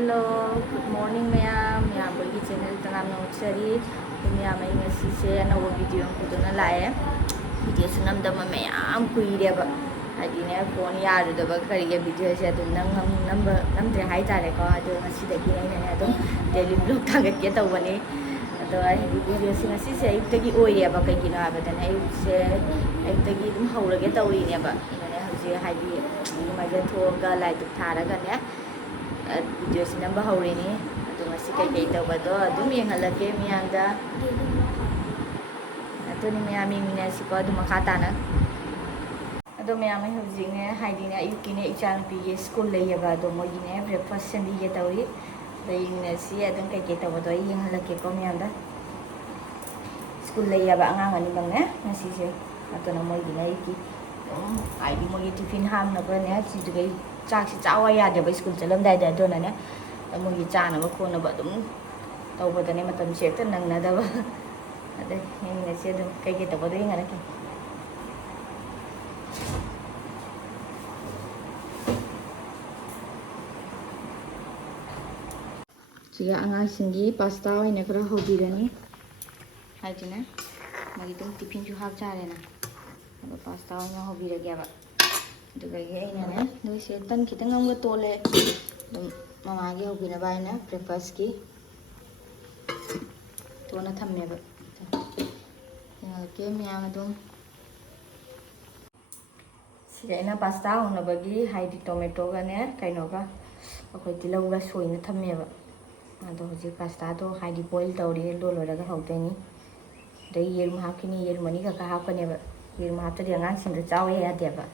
Hello, good morning ma'am. Ma'am boy channel tanam nochari. Ma'am ay ngasise anawa video ang kudo na lae. Video sunam dama ma'am kuire ba. Hadi ne phone yaru da ba kari ya video se adum namdre hai tare ko adu ngasi da ki ne adum daily vlog tagat ke tawani. Ado ay video se ngasi se ayuktagi oire ba kai gina ba dan ayukse ayuktagi dum haurage tawri ne ba. Ine hauji hadi mai ja thoga lai tuk tharaga ne. Video sinamba haurini adu ngasi kai tawado adum yengalake miyanda adu ni miyami minasi ko adu makata na adu miyami hujinge haidine ayukine ichang pi school layaba adu moyine breakfast sendi ge tawri dayinasi adu kai tawado yengalake ko miyanda school layaba angang ani bangne ngasi se adu na moyine iki haidi moyi tiffin ham na ba ne chidugai chaksi chawa ya de school chalam dai da dona ne mogi chana ba khona ba dum tawba da ne matam se ta nang na da ba ade hin ne se dum kai ke tawba dai ngara ke siga anga singi pasta oi ne kra hobi gani haji ne mogi dum tiffin ju hab cha re na pasta oi na hobi re ga ba ꯅꯣꯏꯁꯦ ꯇꯟ ꯈꯤꯇꯪ ꯑꯃꯒ ꯇꯣꯜꯂꯦ ꯑꯗꯨꯝ ꯃꯃꯥꯒꯤ ꯍꯧꯕꯤꯅꯕ ꯍꯥꯏꯅ ꯕ꯭ꯔꯦꯛꯐꯥꯁꯀꯤ ꯇꯣꯟꯅ ꯊꯝꯃꯦꯕ ꯌꯦꯡꯉꯛꯀꯦ ꯃꯌꯥꯝ ꯑꯗꯨꯝ ꯁꯤꯗ ꯑꯩꯅ ꯄꯥꯁꯇꯥ ꯍꯧꯅꯕꯒꯤ ꯍꯥꯏꯗꯤ ꯇꯣꯃꯦꯇꯣꯒꯅꯦ ꯀꯩꯅꯣꯒ ꯑꯩꯈꯣꯏ ꯇꯤꯜꯍꯧꯒ ꯁꯣꯏꯅ ꯊꯝꯃꯦꯕ ꯑꯗꯣ ꯍꯧꯖꯤꯛ ꯄꯥꯁꯇꯥꯗꯣ ꯍꯥꯏꯗꯤ ꯕꯣꯏꯜ ꯇꯧꯔꯤ ꯂꯣꯏꯔꯒ ꯍꯧꯗꯣꯏꯅꯤ ꯑꯗꯩ ꯌꯦꯔꯨꯝ ꯍꯥꯞꯈꯤꯅꯤ ꯌꯦꯔꯨꯝ ꯑꯅꯤ ꯈꯛ ꯍꯥꯞꯀꯅꯦꯕ ꯌꯦꯔꯨꯝ ꯍꯥꯞꯇ꯭ꯔꯗꯤ ꯑꯉꯥꯡꯁꯤꯡꯗꯣ ꯆꯥꯎ ꯌꯥꯗꯦꯕ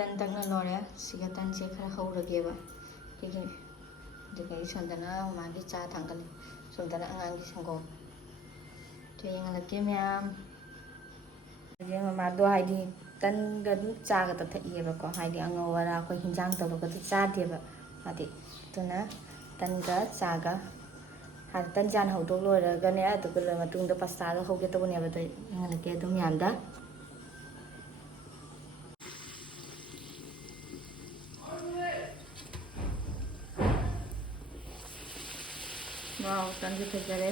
ꯇꯟ ꯇꯛꯅ ꯂꯣꯏꯔꯦ ꯁꯤꯒ ꯇꯟꯁꯦ ꯈꯔ ꯍꯧꯔꯒꯦꯕ ꯑꯩꯒꯤ ꯑꯗꯨꯒ ꯑꯩ ꯁꯣꯝꯗꯅ ꯃꯥꯒꯤ ꯆꯥ ꯊꯥꯡꯒꯠꯂꯤ ꯁꯣꯝꯗꯅ ꯑꯉꯥꯡꯒꯤ ꯁꯪꯒꯣꯝ ꯌꯦꯡꯍꯜꯂꯛꯀꯦ ꯃꯌꯥꯝ ꯍꯧꯖꯤꯛ ꯃꯃꯥꯗꯣ ꯍꯥꯏꯗꯤ ꯇꯟꯒ ꯑꯗꯨꯝ ꯆꯥꯒꯗ ꯊꯛꯏꯑꯕꯀꯣ ꯍꯥꯏꯗꯤ ꯑꯉꯧꯕꯔꯥ ꯑꯩꯈꯣꯏ ꯍꯤꯟꯖꯥꯡ ꯇꯧꯔꯒꯗꯤ ꯆꯥꯗꯦꯕ ꯍꯥꯏꯗꯤ ꯑꯗꯨꯅ ꯇꯟꯒ ꯆꯥꯒ ꯍꯥꯏꯗꯤ ꯇꯟ ꯆꯥꯅ ꯍꯧꯗꯣꯛ ꯂꯣꯏꯔꯒꯅꯦ ꯑꯗꯨꯒ ꯂꯣꯏꯔ ꯃꯇꯨꯡꯗ ꯄꯥꯁꯇꯥꯗꯣ ꯍꯧꯒꯦ ꯇꯧꯕꯅꯦꯕ ꯑꯗꯣ ꯌꯦꯡꯍꯜꯂꯛꯀꯦ ꯑꯗꯨꯝ ꯃꯌꯥꯝꯗ Wow, tanto fazere.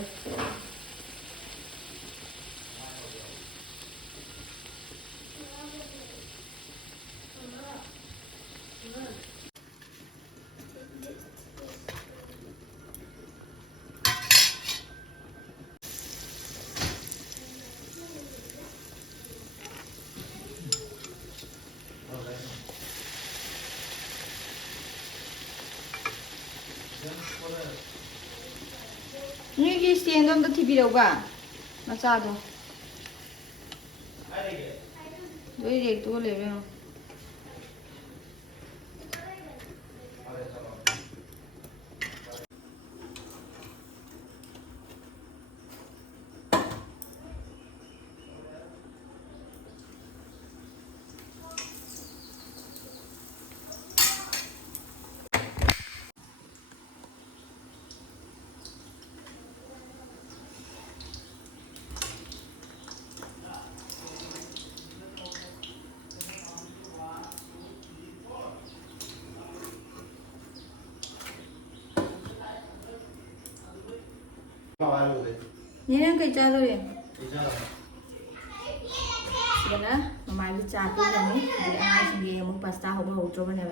ꯅꯣꯏꯒꯤ ꯁ꯭ꯇꯦꯟꯗꯣ ꯑꯝꯇ ꯊꯤꯕꯤꯔꯛꯎꯕ ꯃꯆꯥꯗꯣ ꯂꯣꯏ ꯔꯦꯛꯇꯨꯒ ꯂꯩꯕ ꯌꯦꯡꯉꯣ 얘는 괜찮아요. Sigana, mamali chapi kami. Jadi ang sige mo pasta ho ba utro ba na.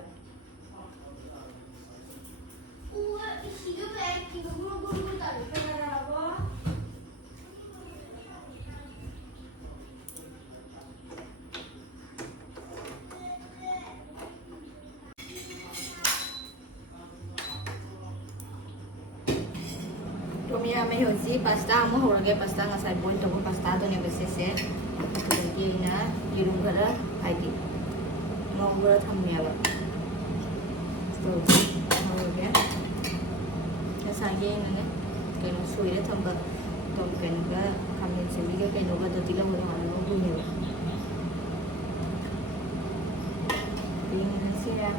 Tomia may hoji pasta mo horage pasta nga sa boil to pasta to ne besese. Jadi na yurung gara haidi. Mau gara thamya ba. ꯍꯧꯔꯒꯦ ꯉꯁꯥꯏꯒꯤ ꯑꯩꯅꯅꯦ ꯀꯩꯅꯣ ꯁꯣꯏꯔ ꯊꯝꯕ ꯀꯩꯅꯣꯒ ꯈꯥꯃꯦꯟ ꯑꯁꯤꯟꯕꯤꯒ ꯀꯩꯅꯣꯒ ꯇꯤꯜꯍꯧꯒ ꯍꯥꯟꯅ ꯉꯧꯗꯣꯏꯅꯦꯕ ꯌꯦꯡꯉꯁꯤꯔ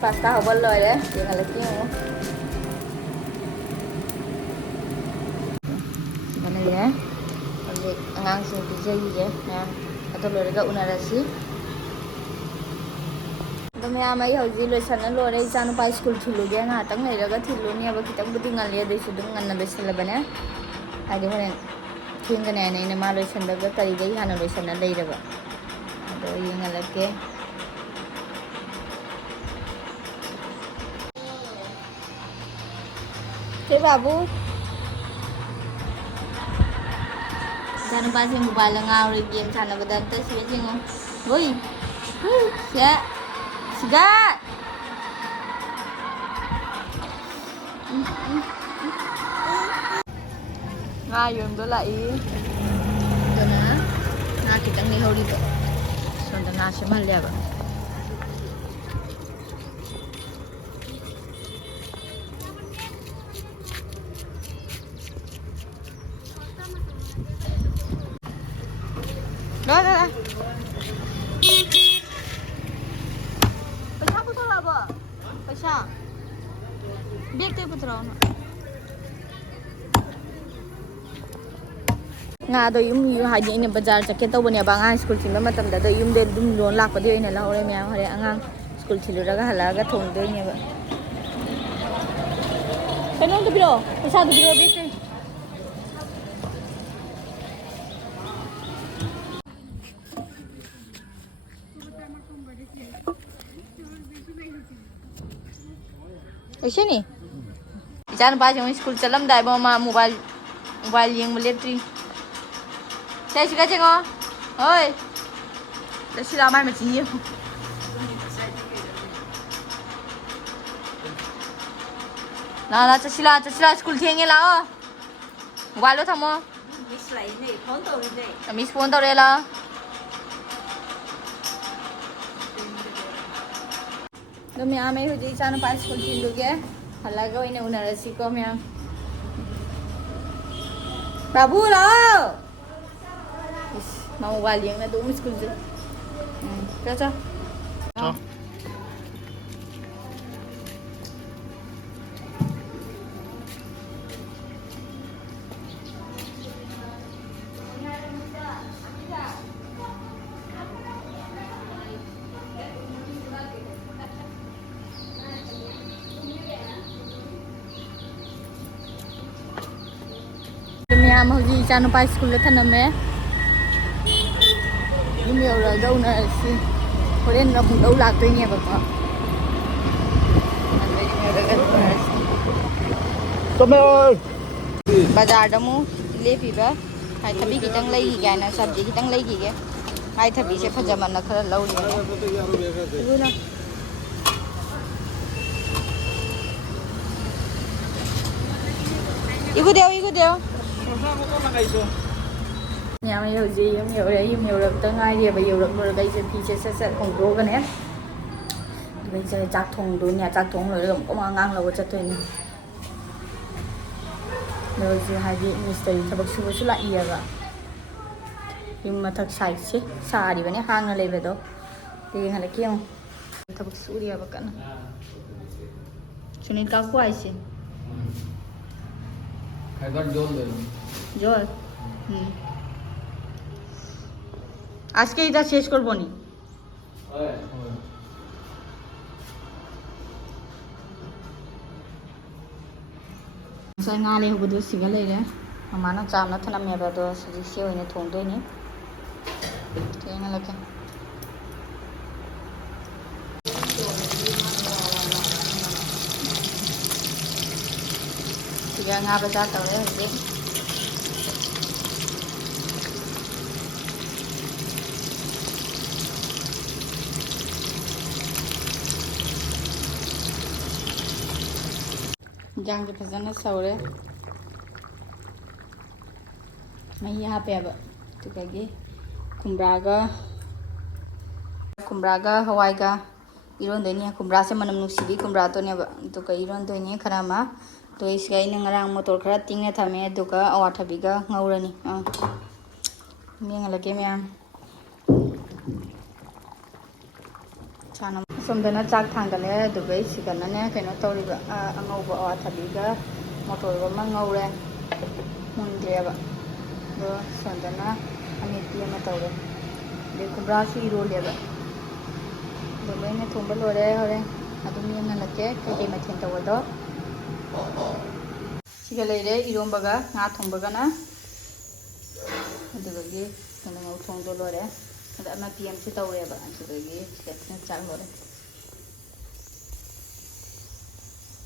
pasta hậu bol rồi đấy chị là cái không cái này nhé còn ngang xuống cái dây gì vậy nè tôi lôi cái una ra xí tôi mới mấy hồi gì lôi sẵn lôi đây sang nó school thì lôi cái ngà tầng này là cái thì lôi nha bởi kita budi ngali ada sudah ngan nabe sila bana ada mana thiên cái này mà lôi sẵn được cái đấy hana lôi sẵn đây rồi ada yang ngalake thế babu jangan pas yang mobile ngau di game sana badan tu sih sih ngau, woi, siapa, siapa, ngai yun tu lại, tu na kita ni hori tu, sonda na semal dia ba. Đó đó. Pesa putar lah ba? Pesa. Biar tu putar awak. Nga do yum haji ini bazar cakap tahu punya bang school cima macam dah do yum deh dum loan lak pada ini lah orang yang hari angang school cilu raga halaga thong do ini ba. Kenapa tu biro? Pesa tu biro biar tu. ऐसे नहीं जान पास हम school चलम दाई मामा mobile yang meletri saya suka cengok oi dah sila mai macam ni lah sila school thenge lah mobile lo thamo miss lai nei phone tau nei miss phone tau rela तो मैं आमे हो जी चानो पास school थी लोगे हल्ला इन्हें उन्हें रसी को मैं बाबू लाओ mau mobil yang na doon school je cha Mẹ mau gì cha nó bay school lên thằng mẹ nhiều là đâu này hồi đến nó cũng đâu lạc tôi nghe bật mà Tôm ơi bazar đó mu ले पीबा hai thabi ki tang lei ga na sabji ki tang lei ki ge hai thabi se phaja man na khara lau le na igu deo nhà mày hiểu gì em hiểu được tới ngay đi bây giờ được rồi bây giờ thì sẽ không có cái này bây giờ chắc thùng đối nhà chắc thùng rồi cũng có ngang là chất thôi này rồi giờ hai vị Mr. thằng bác sư lại gì vậy nhưng mà thật sạch chứ xả đi bên này hang nó lên về đó thì hàng này kia thằng bác sư đi vào cận cho nên cao quá chứ Khai con rồi আজকে এটা শেষ করব নি Saya ngalih betul sih kali ya. ꯃꯃꯥꯅ ꯆꯥꯝꯅ ꯊꯅꯝꯃꯦꯕ ꯑꯗꯣ ꯍꯧꯖꯤꯛꯁꯤ ꯑꯣꯏꯅ ꯊꯣꯡꯗꯣꯏꯅꯤ ꯊꯦꯡꯍꯜꯂꯛꯀꯦ ꯁꯤꯒ ꯉꯥ ꯕꯖꯥꯔ ꯇꯧꯔꯦ ꯍꯧꯖꯤꯛ ꯏꯟꯖꯥꯡꯁꯦ ꯐꯖꯅ ꯁꯧꯔꯦ ꯃꯍꯤ ꯍꯥꯞꯄꯦꯕ ꯑꯗꯨꯗꯒꯤ ꯈꯨꯝꯕ꯭ꯔꯥꯒ ꯍꯋꯥꯏꯒ ꯏꯔꯣꯟꯗꯣꯏꯅꯤ ꯈꯨꯝꯕ꯭ꯔꯥꯁꯦ ꯃꯅꯝ ꯅꯨꯡꯁꯤꯕꯤ ꯈꯨꯝꯕ꯭ꯔꯥꯗꯨꯅꯦꯕ ꯑꯗꯨꯒ ꯏꯔꯣꯟꯗꯣꯏꯅꯤ ꯈꯔ ꯑꯃ ꯑꯗꯨꯒ ꯁꯤꯒ ꯑꯩꯅ ꯉꯔꯥꯡ ꯃꯣꯇꯣꯔ ꯈꯔ ꯇꯤꯡꯅ ꯊꯝꯃꯦ ꯑꯗꯨꯒ ꯑꯋꯥꯊꯕꯤꯒ ꯉꯧꯔꯅꯤ ꯌꯦꯡꯍꯜꯂꯛꯀꯦ ꯃꯌꯥꯝ ꯑꯁꯣꯝꯗꯅ ꯆꯥꯛ ꯊꯥꯡꯒꯠꯂꯦ ꯑꯗꯨꯒ ꯁꯤꯒꯅꯅꯦ ꯀꯩꯅꯣ ꯇꯧꯔꯤꯕ ꯑꯉꯧꯕ ꯑꯋꯥꯊꯕꯤꯒ ꯃꯣꯇꯣꯔꯒ ꯑꯃ ꯉꯧꯔꯦ ꯃꯨꯟꯗ꯭ꯔꯦꯕ ꯑꯗꯣ ꯁꯣꯝꯗꯅ ꯑꯃꯦꯠꯄꯤ ꯑꯃ ꯇꯧꯔꯦ ꯑꯗꯩ ꯈꯨꯝꯕ꯭ꯔꯥꯁꯨ ꯏꯔꯣꯜꯂꯦꯕ ꯑꯗꯣ ꯂꯣꯏꯅ ꯊꯣꯡꯕ ꯂꯣꯏꯔꯦ ꯍꯣꯔꯦꯟ ꯑꯗꯨꯝ ꯌꯦꯡꯍꯜꯂꯛꯀꯦ ꯀꯩꯀꯩ ꯃꯊꯦꯜ ꯇꯧꯕꯗꯣ ꯁꯤꯒ ꯂꯩꯔꯦ ꯏꯔꯣꯝꯕꯒ ꯉꯥ ꯊꯣꯡꯕꯒꯅ ꯑꯗꯨꯗꯒꯤ ꯀꯩꯅꯣ ꯊꯣꯡꯗꯣ ꯂꯣꯏꯔꯦ ꯑꯗ ꯑꯃꯦꯠꯄꯤ ꯑꯃꯁꯨ ꯇꯧꯔꯦꯕ ꯑꯗꯨꯗꯒꯤ ꯁꯤꯗ ꯆꯥꯛ ꯂꯣꯏꯔꯦ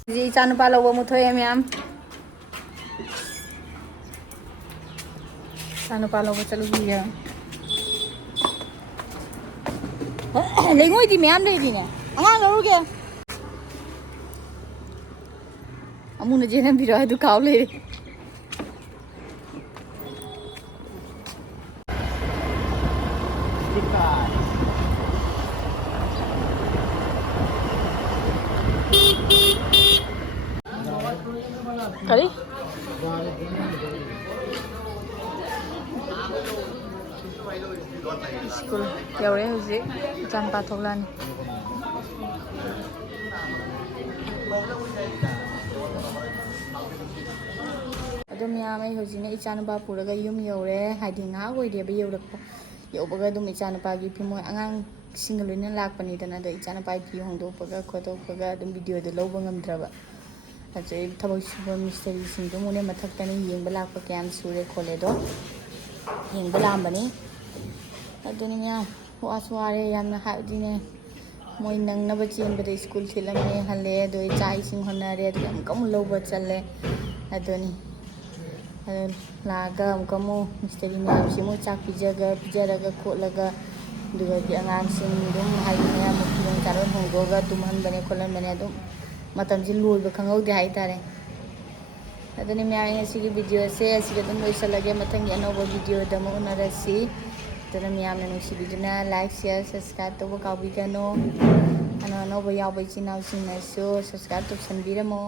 ꯍꯧꯖꯤꯛ ꯏꯆꯥ ꯅꯨꯄꯥ ꯂꯧꯕ ꯑꯃꯨꯛ ꯊꯣꯛꯑꯦ ꯃꯌꯥꯝ ꯏꯆꯥ ꯅꯨꯄꯥ ꯂꯧꯕ ꯆꯠꯂꯨꯈꯤꯒꯦ ꯂꯩꯉꯣꯏꯗꯤ ꯃꯌꯥꯝ ꯂꯩꯔꯤꯅꯦ ꯑꯉꯥꯡ ꯂꯧꯔꯨꯒꯦ ꯑꯃꯨꯛꯅ ꯆꯦꯟꯍꯟꯕꯤꯔꯣ ꯑꯗꯨ ꯀꯥꯎ ꯂꯩꯔꯦ Kali? School yauре hujik jam 4 thoglan. ꯑꯗꯨꯝ ꯌꯥꯝꯃꯦ ꯍꯧꯖꯤꯛꯅ ꯏꯆꯥꯅꯨꯄꯥ ꯄꯨꯔꯒ ꯌꯨꯝ ꯌꯧꯔꯦ ꯍꯥꯏꯗꯤ ꯉꯥꯏꯍꯥꯛ ꯑꯣꯏꯗꯦꯕ ꯌꯧꯕꯒ ꯑꯗꯨꯝ ꯏꯆꯥꯅꯨꯄꯥꯒꯤ ꯐꯤꯃꯣꯏ ꯑꯉꯥꯡꯁꯤꯡꯒ ꯂꯣꯏꯅ ꯂꯥꯛꯄꯅꯤꯗꯅ ꯑꯗꯣ ꯏꯆꯥꯅꯨꯄꯥꯒꯤ ꯐꯤ ꯍꯣꯡꯗꯣꯛꯄꯒ ꯈꯣꯠꯇꯣꯛꯄꯒ ꯑꯗꯨꯝ ꯚꯤꯗꯤꯑꯣꯗꯣ ꯂꯧꯕ ꯉꯝꯗ꯭ꯔꯕ ꯑꯗꯩ ꯊꯕꯛ ꯁꯨꯕ ꯃꯤꯁꯇꯔꯤꯁꯤꯡꯗꯣ ꯃꯣꯏꯅ ꯃꯊꯛꯇꯅ ꯌꯦꯡꯕ ꯂꯥꯛꯄ ꯀꯌꯥꯝ ꯁꯨꯔꯦ ꯈꯣꯠꯂꯦꯗꯣ ꯌꯦꯡꯕ ꯂꯥꯛꯑꯝꯕꯅꯤ ꯑꯗꯨꯅꯤ ꯃꯌꯥꯝ ꯋꯥꯁꯨ ꯋꯥꯔꯦ ꯌꯥꯝꯅ ꯍꯥꯏꯕꯗꯤꯅꯦ ꯃꯣꯏ ꯅꯪꯅꯕ ꯆꯦꯟꯕꯗ ꯁ꯭ꯀꯨꯜ ꯊꯤꯜꯂꯝꯃꯦ ꯍꯜꯂꯦ ꯑꯗꯨ ꯆꯥꯛ ꯏꯁꯤꯡ ꯍꯣꯠꯅꯔꯦ ꯑꯗꯨꯒ ꯑꯃꯨꯛꯀ ꯑꯃꯨꯛ ꯂꯧꯕ ꯆꯠꯂꯦ ꯑꯗꯨꯅꯤ ꯑꯗꯨ ꯂꯥꯛꯑꯒ ꯑꯃꯨꯛꯀ ꯑꯃꯨꯛ ꯃꯤꯁꯇꯔꯤ ꯃꯌꯥꯝꯁꯤ ꯑꯃꯨꯛ ꯆꯥꯛ ꯄꯤꯖꯔꯒ ꯈꯣꯠꯂꯒ ꯑꯗꯨꯒꯗꯤ ꯑꯉꯥꯡꯁꯤꯡ ꯑꯗꯨꯝ ꯍꯥꯏꯗꯤ ꯃꯌꯥꯝ ꯐꯤꯔꯣꯟ ꯆꯥꯔꯣꯟ ꯍꯣꯡꯗꯣꯛꯑꯒ ꯇꯨꯝꯍꯟꯕꯅꯦ ꯈꯣꯠꯍꯟꯕꯅꯦ ꯑꯗꯨꯝ ꯃꯇꯝꯁꯤ ꯂꯣꯏꯕ ꯈꯪꯍꯧꯗꯦ ꯍꯥꯏꯇꯥꯔꯦ ꯑꯗꯨꯅꯤ ꯃꯌꯥꯝ ꯉꯁꯤꯒꯤ ꯚꯤꯗꯤꯑꯣꯁꯦ ꯑꯁꯤꯗ ꯑꯗꯨꯝ ꯂꯣꯏꯁꯤꯜꯂꯒꯦ ꯃꯊꯪꯒꯤ ꯑꯅꯧꯕ ꯚꯤꯗꯤꯑꯣꯗ ꯑꯃꯨꯛ ꯎꯅꯔꯁꯤ ꯑꯗꯨꯅ ꯃꯌꯥꯝꯅ ꯅꯨꯡꯁꯤꯕꯤꯗꯨꯅ ꯂꯥꯏꯛ ꯁꯤꯌꯔ ꯁꯕꯁꯀ꯭ꯔꯥꯏꯕ ꯇꯧꯕ ꯀꯥꯎꯕꯤꯒꯅꯨ ꯑꯅꯧꯕ ꯌꯥꯎꯕ ꯏꯆꯤꯜ ꯏꯅꯥꯎꯁꯤꯡꯅꯁꯨ ꯁꯕꯁꯀ꯭ꯔꯥꯏꯕ ꯇꯧꯁꯟꯕꯤꯔꯝꯃꯣ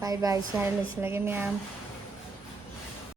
ꯕꯥꯏ ꯕꯥꯏ ꯁꯤ ꯍꯥꯏꯔ ꯂꯣꯏꯁꯤꯜꯂꯒꯦ ꯃꯌꯥꯝ